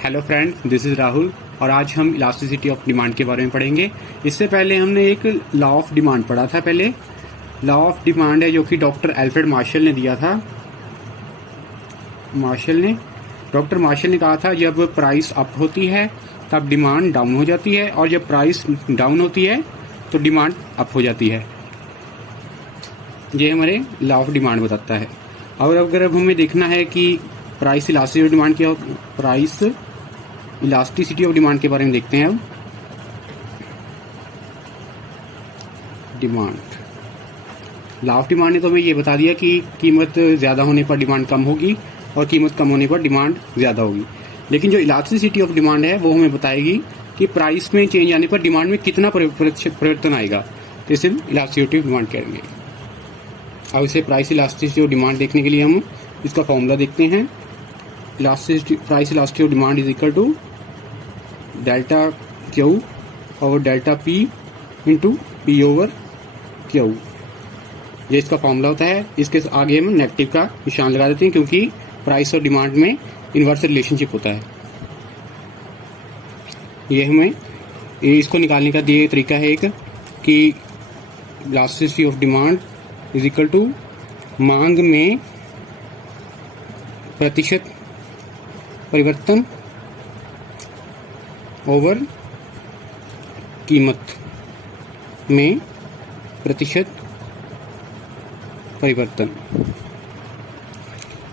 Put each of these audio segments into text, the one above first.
Hello friends, this is Rahul और आज हम इलास्टिसिटी ऑफ डिमांड के बारे में पढ़ेंगे। इससे पहले हमने एक लॉ ऑफ डिमांड पढ़ा था। पहले लॉ ऑफ डिमांड है जो कि डॉक्टर एल्फ्रेड मार्शल ने दिया था। डॉक्टर मार्शल ने कहा था जब प्राइस अप होती है तब डिमांड डाउन हो जाती है और जब प्राइस डाउन होती है तो डिमांड अप हो जाती है। ये हमारे लॉ ऑफ डिमांड बताता है। और अगर अब हमें देखना है कि प्राइस इलास्टिसिटी ऑफ डिमांड क्या हो, प्राइस इलास्टिसिटी ऑफ डिमांड के बारे में देखते हैं। अब डिमांड, लॉ ऑफ डिमांड ने तो हमें ये बता दिया कि कीमत ज़्यादा होने पर डिमांड कम होगी और कीमत कम होने पर डिमांड ज़्यादा होगी। लेकिन जो इलास्टिसिटी ऑफ डिमांड है वो हमें बताएगी कि प्राइस में चेंज आने पर डिमांड में कितना परिवर्तन आएगा। तो इसे इलास्टिसिटी ऑफ डिमांड कहेंगे। अब इसे प्राइस इलास्टिसिटी ऑफ डिमांड देखने के लिए हम इसका फॉर्मूला देखते हैं। Price elasticity of demand is equal to delta Q over delta P into P over Q. ये इसका फॉर्मूला होता है। इसके आगे हम नेगेटिव का निशान लगा देते हैं क्योंकि प्राइस और डिमांड में इनवर्स रिलेशनशिप होता है। ये हमें इसको निकालने का दिए तरीका है एक कि elasticity of demand is equal to मांग में प्रतिशत परिवर्तन ओवर कीमत में प्रतिशत परिवर्तन।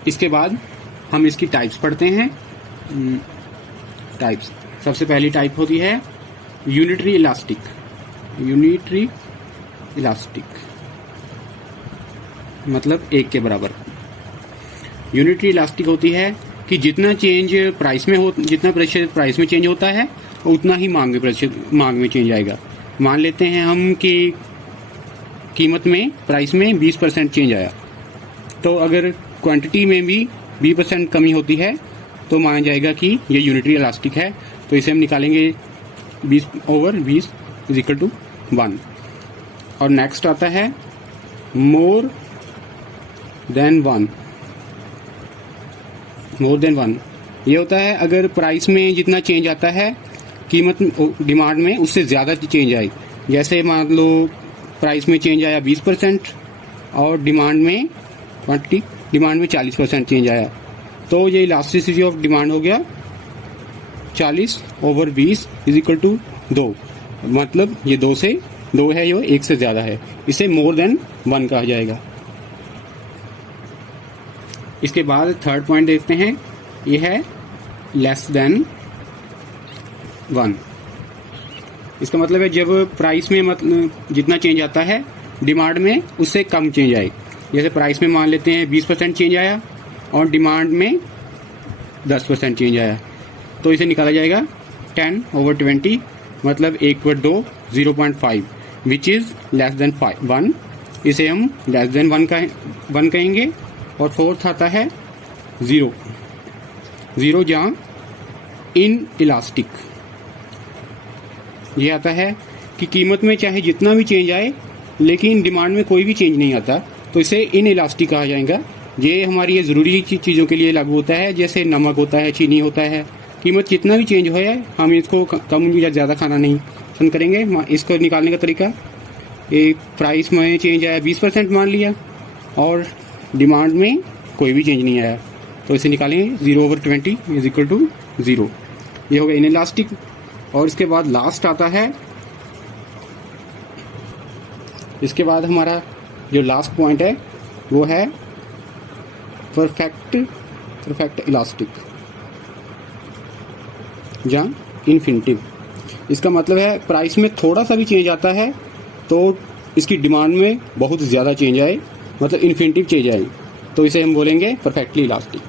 इसके बाद हम इसकी टाइप्स पढ़ते हैं। टाइप्स, सबसे पहली टाइप होती है यूनिटरी इलास्टिक। यूनिटरी इलास्टिक मतलब एक के बराबर। यूनिटरी इलास्टिक होती है कि जितना चेंज प्राइस में हो, जितना प्रतिशत प्राइस में चेंज होता है उतना ही मांग में चेंज आएगा। मान लेते हैं हम कि कीमत में, प्राइस में 20% चेंज आया, तो अगर क्वांटिटी में भी 20% कमी होती है तो माना जाएगा कि ये यूनिटरी इलास्टिक है। तो इसे हम निकालेंगे 20 ओवर 20 इज इक्वल टू 1। और नेक्स्ट आता है मोर देन 1। मोर देन 1 ये होता है अगर प्राइस में जितना चेंज आता है कीमत डिमांड में उससे ज़्यादा चेंज आए। जैसे मान लो प्राइस में चेंज आया 20% और डिमांड में 40% चेंज आया, तो ये इलास्टिसिटी ऑफ डिमांड हो गया 40 ओवर 20 इज इक्वल टू 2। मतलब ये 2 है, ये 1 से ज़्यादा है, इसे मोर देन 1 कहा जाएगा। इसके बाद थर्ड पॉइंट देखते हैं, ये है लेस देन 1। इसका मतलब है जब प्राइस में जितना चेंज आता है डिमांड में उससे कम चेंज आए। जैसे प्राइस में मान लेते हैं 20% चेंज आया और डिमांड में 10% चेंज आया, तो इसे निकाला जाएगा 10 ओवर 20 मतलब 1/2 0.5 विच इज लेस देन 1। इसे हम लेस देन 1 कहेंगे। और फोर्थ आता है 0 जहाँ इन इलास्टिक। ये आता है कि कीमत में चाहे जितना भी चेंज आए लेकिन डिमांड में कोई भी चेंज नहीं आता, तो इसे इन इलास्टिक कहा जाएगा। ये हमारी ये ज़रूरी चीज़ों के लिए लागू होता है, जैसे नमक होता है, चीनी होता है। कीमत जितना भी चेंज हो है हम इसको कम या ज़्यादा खाना नहीं पसंद करेंगे। इसको निकालने का तरीका, एक प्राइस में चेंज आया 20% मान लिया और डिमांड में कोई भी चेंज नहीं आया, तो इसे निकालेंगे 0 ओवर 20 इज इक्वल टू 0। ये हो गया इनइलास्टिक। और इसके बाद लास्ट आता है, इसके बाद हमारा जो लास्ट पॉइंट है वो है परफेक्ट इलास्टिक या इन्फिनिटिव। इसका मतलब है प्राइस में थोड़ा सा भी चेंज आता है तो इसकी डिमांड में बहुत ज़्यादा चेंज आए, मतलब इन्फिनिटिव चेंज आए, तो इसे हम बोलेंगे परफेक्टली इलास्टिक।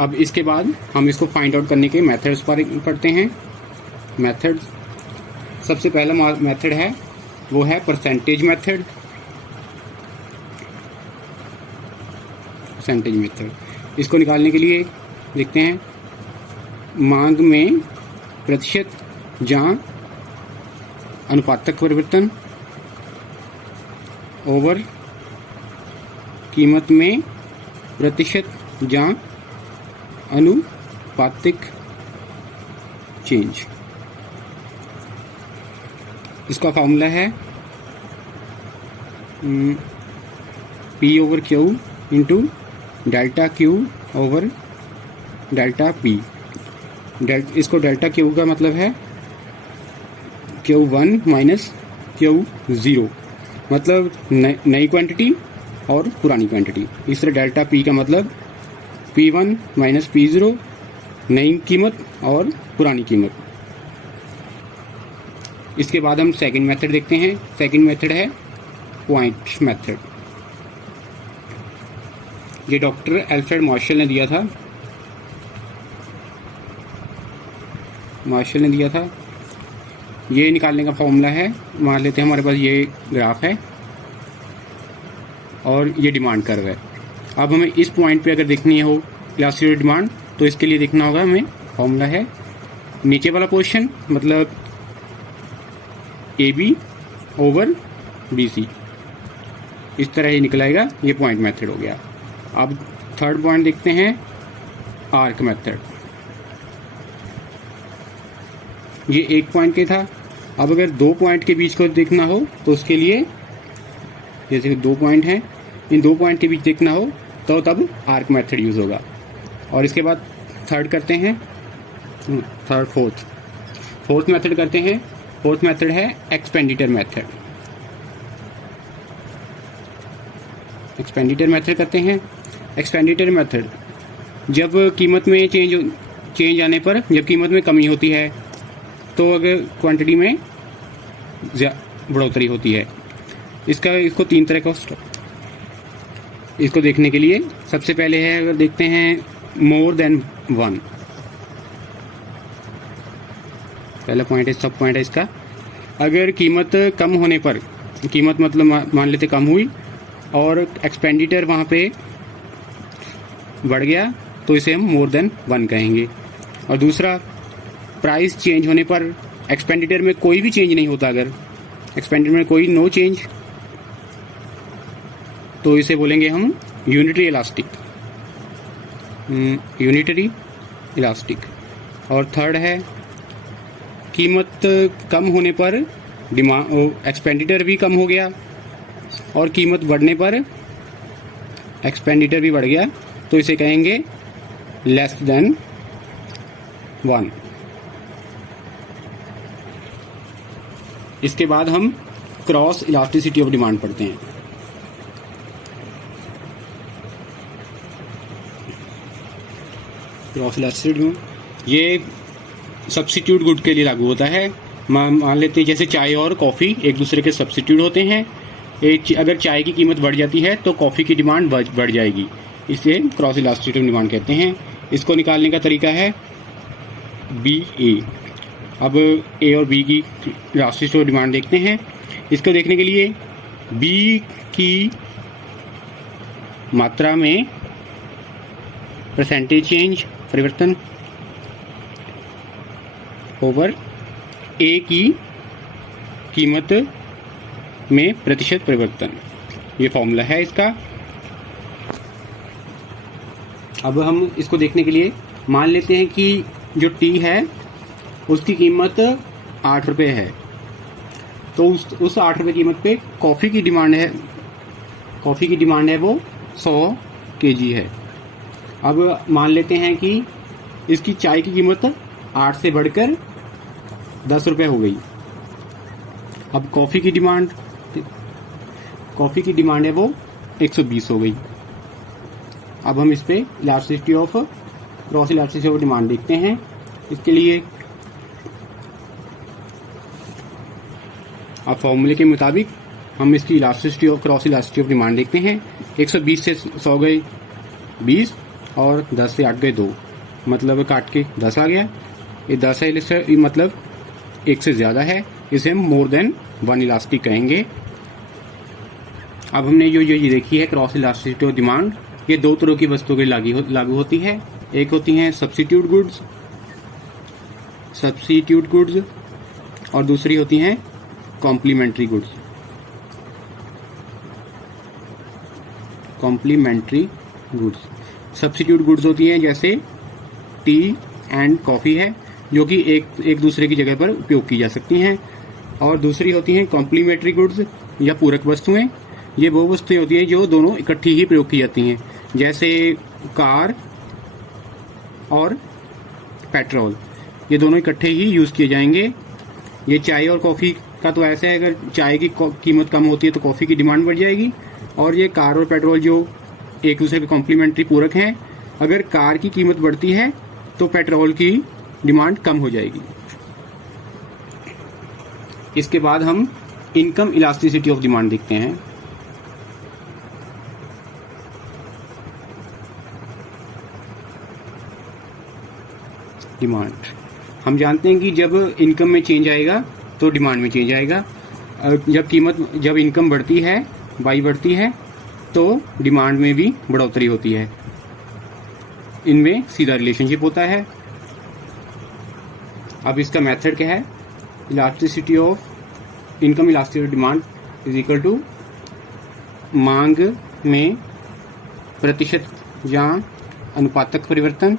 अब इसके बाद हम इसको फाइंड आउट करने के मेथड्स पर पढ़ते हैं। मेथड, सबसे पहला मेथड है वो है परसेंटेज मेथड। इसको निकालने के लिए देखते हैं, मांग में प्रतिशत जहाँ अनुपातक परिवर्तन ओवर कीमत में प्रतिशत जहाँ आनुपातिक चेंज। इसका फॉर्मूला है P over Q into delta Q over delta P। इसको डेल्टा Q का मतलब है Q1 माइनस Q0, मतलब नई क्वांटिटी और पुरानी क्वांटिटी। इस तरह डेल्टा P का मतलब P1 माइनस P0, नई कीमत और पुरानी कीमत। इसके बाद हम सेकंड मेथड देखते हैं। सेकंड मेथड है पॉइंट मेथड। ये डॉक्टर एल्फ्रेड मार्शल ने दिया था। ये निकालने का फॉर्मूला है, मान लेते हैं हमारे पास ये ग्राफ है और ये डिमांड कर्व है। अब हमें इस पॉइंट पे अगर देखनी हो इलास्टिसिटी डिमांड, तो इसके लिए देखना होगा हमें, फॉर्मूला है नीचे वाला पोर्शन मतलब AB ओवर BC। इस तरह ये निकलाएगा। ये पॉइंट मेथड हो गया। अब थर्ड पॉइंट देखते हैं, आर्क मेथड। ये एक पॉइंट के था। अब अगर दो पॉइंट के बीच को देखना हो तो उसके लिए, जैसे दो पॉइंट हैं, इन दो पॉइंट के बीच देखना हो तो तब आर्क मेथड यूज होगा। और इसके बाद थर्ड करते हैं, फोर्थ मेथड करते हैं। फोर्थ मेथड है एक्सपेंडिचर मेथड। एक्सपेंडिचर मेथड जब कीमत में चेंज आने पर, जब कीमत में कमी होती है तो अगर क्वांटिटी में बढ़ोतरी होती है। इसको तीन तरह का इसको देखने के लिए सबसे पहले है, अगर देखते हैं मोर देन वन, पहला पॉइंट है, सब पॉइंट है इसका। अगर कीमत कम होने पर, कीमत मतलब मान लेते कम हुई और एक्सपेंडिचर वहाँ पे बढ़ गया तो इसे हम मोर देन वन कहेंगे। और दूसरा, प्राइस चेंज होने पर एक्सपेंडिचर में कोई भी चेंज नहीं होता, अगर एक्सपेंडिचर में कोई नो चेंज, तो इसे बोलेंगे हम यूनिटरी इलास्टिक। और थर्ड है, कीमत कम होने पर एक्सपेंडिचर भी कम हो गया और कीमत बढ़ने पर एक्सपेंडिचर भी बढ़ गया, तो इसे कहेंगे लेस देन वन। इसके बाद हम क्रॉस इलास्टिसिटी ऑफ डिमांड पढ़ते हैं। क्रॉस इलास्टिसिटी ये सब्स्टिट्यूट गुड के लिए लागू होता है। मान लेते हैं जैसे चाय और कॉफ़ी एक दूसरे के सब्स्टिट्यूट होते हैं। अगर चाय की कीमत बढ़ जाती है तो कॉफ़ी की डिमांड बढ़ जाएगी, इसे क्रॉस इलास्टिसिटी डिमांड कहते हैं। इसको निकालने का तरीका है BA। अब A और B की इलास्टिसिटी डिमांड देखते हैं। इसको देखने के लिए B की मात्रा में परसेंटेज चेंज, परिवर्तन, ओवर A की कीमत में प्रतिशत परिवर्तन, ये फॉर्मूला है इसका। अब हम इसको देखने के लिए मान लेते हैं कि जो टी है उसकी कीमत 8 रुपये है, तो उस 8 रुपये कीमत पे कॉफ़ी की डिमांड है वो 100 kg है। अब मान लेते हैं कि इसकी चाय की कीमत 8 से बढ़कर 10 रुपये हो गई। अब कॉफ़ी की डिमांड है वो 120 हो गई। अब हम इस पे क्रॉस इलास्टिसिटी ऑफ डिमांड देखते हैं। इसके लिए अब फॉर्मूले के मुताबिक हम इसकी क्रॉस इलास्टिसिटी ऑफ डिमांड देखते हैं। 120 से 100 गए 20 और 10 से 8 गए 2, मतलब काट के 10 आ गया। ये 10 है, मतलब 1 से ज़्यादा है, इसे हम मोर देन वन इलास्टिक कहेंगे। अब हमने जो ये देखी है क्रॉस इलास्टिसिटी ऑफ डिमांड, ये दो तरह की वस्तुओं के लिए लागू होती है। एक होती हैं सब्स्टिट्यूट गुड्स और दूसरी होती हैं कॉम्प्लीमेंट्री गुड्स। सब्स्टिट्यूट गुड्स होती हैं जैसे टी एंड कॉफ़ी है, जो कि एक दूसरे की जगह पर उपयोग की जा सकती हैं। और दूसरी होती हैं कॉम्प्लीमेंट्री गुड्स या पूरक वस्तुएं। ये वो वस्तुएं होती हैं जो दोनों इकट्ठी ही प्रयोग की जाती हैं, जैसे कार और पेट्रोल, ये दोनों इकट्ठे ही यूज किए जाएंगे। ये चाय और कॉफी का तो ऐसा है, अगर चाय की कीमत कम होती है तो कॉफी की डिमांड बढ़ जाएगी। और ये कार और पेट्रोल जो एक दूसरे के कॉम्प्लीमेंट्री पूरक हैं, अगर कार की कीमत बढ़ती है तो पेट्रोल की डिमांड कम हो जाएगी। इसके बाद हम इनकम इलास्टिसिटी ऑफ डिमांड देखते हैं। डिमांड, हम जानते हैं कि जब इनकम में चेंज आएगा तो डिमांड में चेंज आएगा। जब इनकम बढ़ती है, बाई बढ़ती है, तो डिमांड में भी बढ़ोतरी होती है। इनमें सीधा रिलेशनशिप होता है। अब इसका मेथड क्या है? Elasticity of income elasticity of demand is equal to मांग में प्रतिशत या अनुपातक परिवर्तन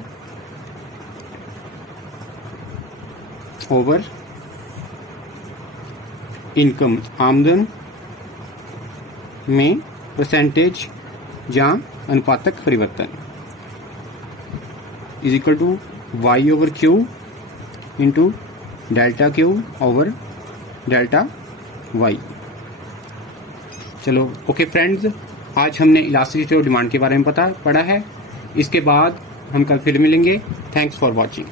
ओवर इनकम आमदन में परसेंटेज या अनुपातक परिवर्तन is equal to Y over Q into delta Q over delta Y. चलो ओके फ्रेंड्स, आज हमने इलास्टिसिटी ऑफ डिमांड के बारे में पढ़ा है। इसके बाद हम कल फिर मिलेंगे। Thanks for watching.